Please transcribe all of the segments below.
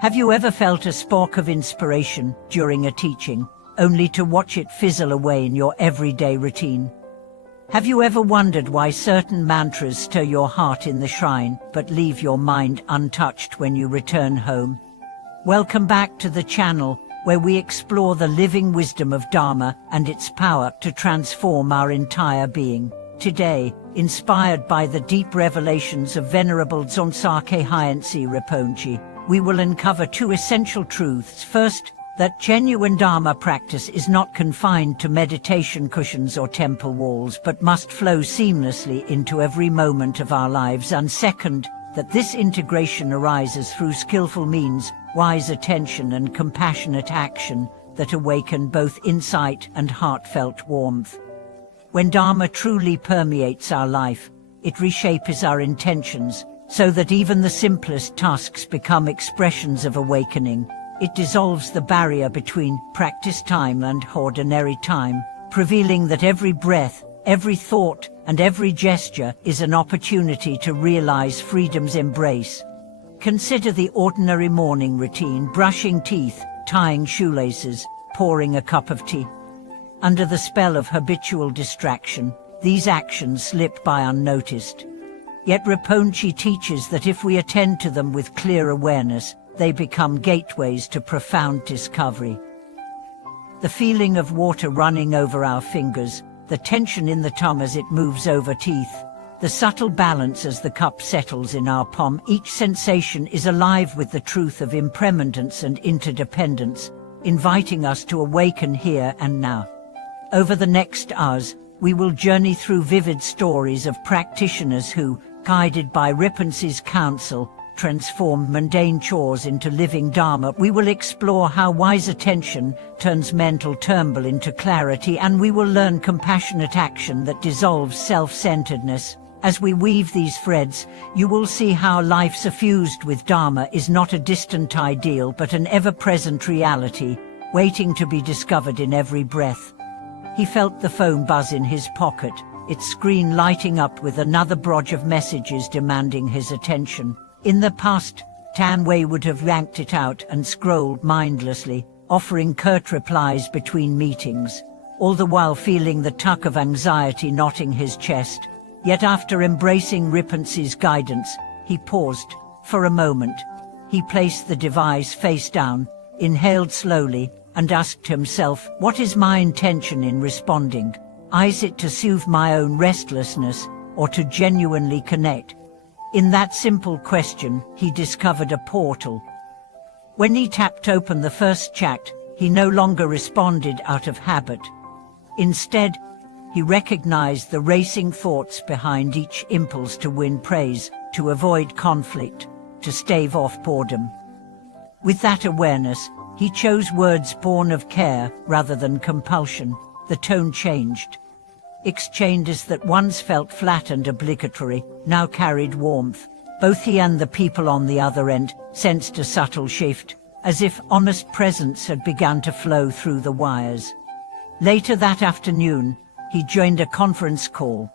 Have you ever felt a spark of inspiration during a teaching, only to watch it fizzle away in your everyday routine? Have you ever wondered why certain mantras stir your heart in the shrine, but leave your mind untouched when you return home? Welcome back to the channel, where we explore the living wisdom of Dharma and its power to transform our entire being. Today, inspired by the deep revelations of Venerable Dzongtsake Hyensi Rinpoche, we will uncover two essential truths. First, that genuine Dharma practice is not confined to meditation cushions or temple walls, but must flow seamlessly into every moment of our lives. And second, that this integration arises through skillful means, wise attention and compassionate action that awaken both insight and heartfelt warmth. When Dharma truly permeates our life, it reshapes our intentions, so that even the simplest tasks become expressions of awakening. It dissolves the barrier between practice time and ordinary time, revealing that every breath, every thought, and every gesture is an opportunity to realize freedom's embrace. Consider the ordinary morning routine: brushing teeth, tying shoelaces, pouring a cup of tea. Under the spell of habitual distraction, these actions slip by unnoticed. Yet Rinpoche teaches that if we attend to them with clear awareness, they become gateways to profound discovery. The feeling of water running over our fingers, the tension in the tongue as it moves over teeth, the subtle balance as the cup settles in our palm, each sensation is alive with the truth of impermanence and interdependence, inviting us to awaken here and now. Over the next hours, we will journey through vivid stories of practitioners who, guided by Rinpoche's counsel, transformed mundane chores into living Dharma. We will explore how wise attention turns mental turmoil into clarity, and we will learn compassionate action that dissolves self-centeredness. As we weave these threads, you will see how life suffused with Dharma is not a distant ideal but an ever-present reality, waiting to be discovered in every breath. He felt the phone buzz in his pocket, its screen lighting up with another barrage of messages demanding his attention. In the past, Tan Wei would have yanked it out and scrolled mindlessly, offering curt replies between meetings, all the while feeling the tug of anxiety knotting his chest. Yet after embracing Rinpoche's guidance, he paused. For a moment, he placed the device face down, inhaled slowly, and asked himself, what is my intention in responding? Is it to soothe my own restlessness, or to genuinely connect? In that simple question, he discovered a portal. When he tapped open the first chat, he no longer responded out of habit. Instead, he recognized the racing thoughts behind each impulse to win praise, to avoid conflict, to stave off boredom. With that awareness, he chose words born of care rather than compulsion. The tone changed. Exchanges that once felt flat and obligatory now carried warmth. Both he and the people on the other end sensed a subtle shift, as if honest presence had begun to flow through the wires. Later that afternoon, he joined a conference call.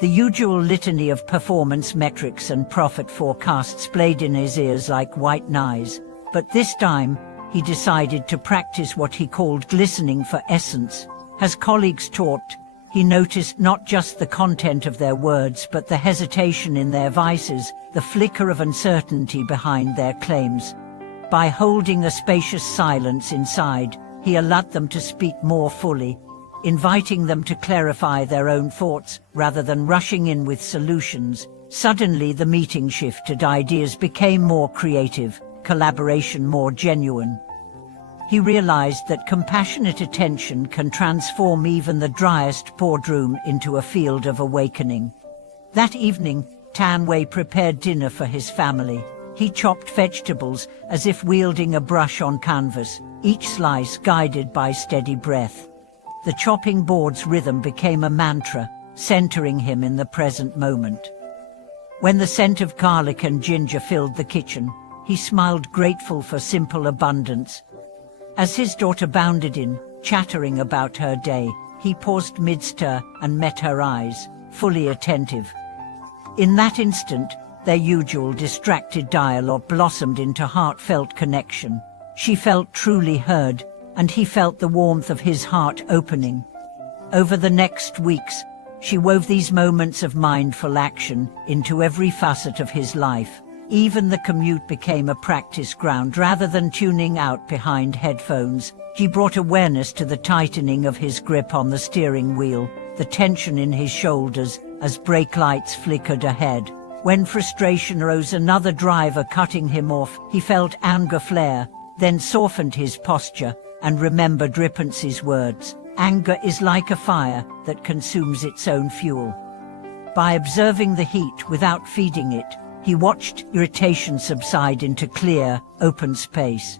The usual litany of performance metrics and profit forecasts played in his ears like white noise, but this time, he decided to practice what he called listening for essence. As colleagues talked, he noticed not just the content of their words but the hesitation in their voices, the flicker of uncertainty behind their claims. By holding a spacious silence inside, he allowed them to speak more fully, inviting them to clarify their own thoughts rather than rushing in with solutions. Suddenly the meeting shifted, ideas became more creative, collaboration more genuine. He realized that compassionate attention can transform even the driest boardroom into a field of awakening. That evening, Tan Wei prepared dinner for his family. He chopped vegetables as if wielding a brush on canvas, each slice guided by steady breath. The chopping board's rhythm became a mantra, centering him in the present moment. When the scent of garlic and ginger filled the kitchen, he smiled, grateful for simple abundance. As his daughter bounded in, chattering about her day, he paused mid-stir and met her eyes, fully attentive. In that instant, Their usual distracted dialogue blossomed into heartfelt connection. She felt truly heard, and he felt the warmth of his heart opening. Over the next weeks, she wove these moments of mindful action into every facet of his life. Even the commute became a practice ground rather than tuning out behind headphones. He brought awareness to the tightening of his grip on the steering wheel, the tension in his shoulders as brake lights flickered ahead. When frustration rose, another driver cutting him off, he felt anger flare, then softened his posture and remembered Rinpoche's words, "Anger is like a fire that consumes its own fuel." By observing the heat without feeding it, he watched irritation subside into clear, open space.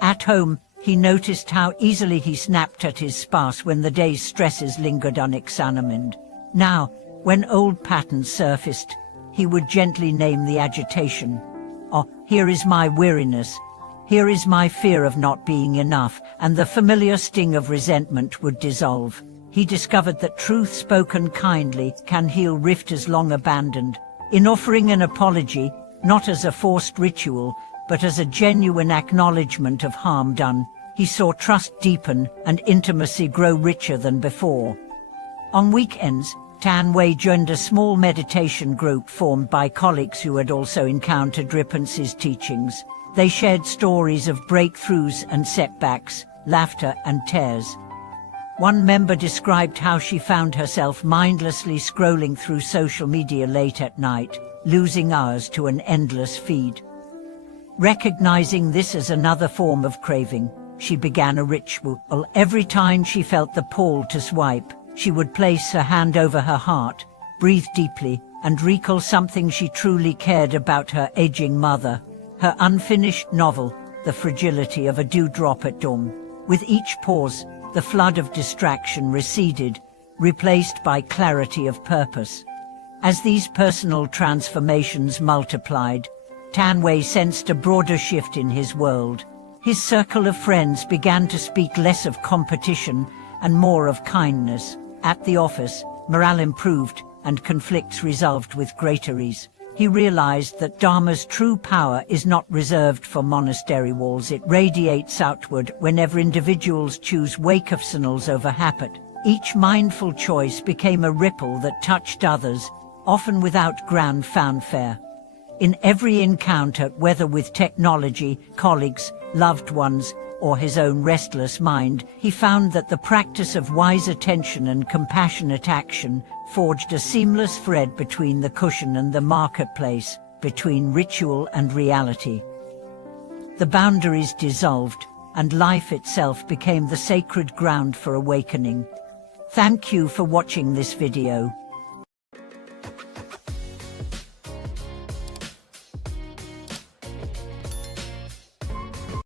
At home, he noticed how easily he snapped at his spouse when the day's stresses lingered unexamined. Now, when old patterns surfaced, he would gently name the agitation. "Oh, here is my weariness. Here is my fear of not being enough," and the familiar sting of resentment would dissolve. He discovered that truth spoken kindly can heal rifts long abandoned. In offering an apology, not as a forced ritual, but as a genuine acknowledgement of harm done, he saw trust deepen and intimacy grow richer than before. On weekends, Tan Wei joined a small meditation group formed by colleagues who had also encountered Rinpoche's teachings. They shared stories of breakthroughs and setbacks, laughter and tears. One member described how she found herself mindlessly scrolling through social media late at night, losing hours to an endless feed. Recognizing this as another form of craving, she began a ritual. Every time she felt the pull to swipe, she would place her hand over her heart, breathe deeply, and recall something she truly cared about: her aging mother, her unfinished novel, the fragility of a dewdrop at dawn. With each pause, the flood of distraction receded, replaced by clarity of purpose. As these personal transformations multiplied, Tan Wei sensed a broader shift in his world. His circle of friends began to speak less of competition and more of kindness. At the office, morale improved and conflicts resolved with greater ease. He realized that Dharma's true power is not reserved for monastery walls. It radiates outward whenever individuals choose wakefulness over habit. Each mindful choice became a ripple that touched others, often without grand fanfare. In every encounter, whether with technology, colleagues, loved ones, or his own restless mind, he found that the practice of wise attention and compassionate action forged a seamless thread between the cushion and the marketplace, between ritual and reality. The boundaries dissolved, and life itself became the sacred ground for awakening. Thank you for watching this video.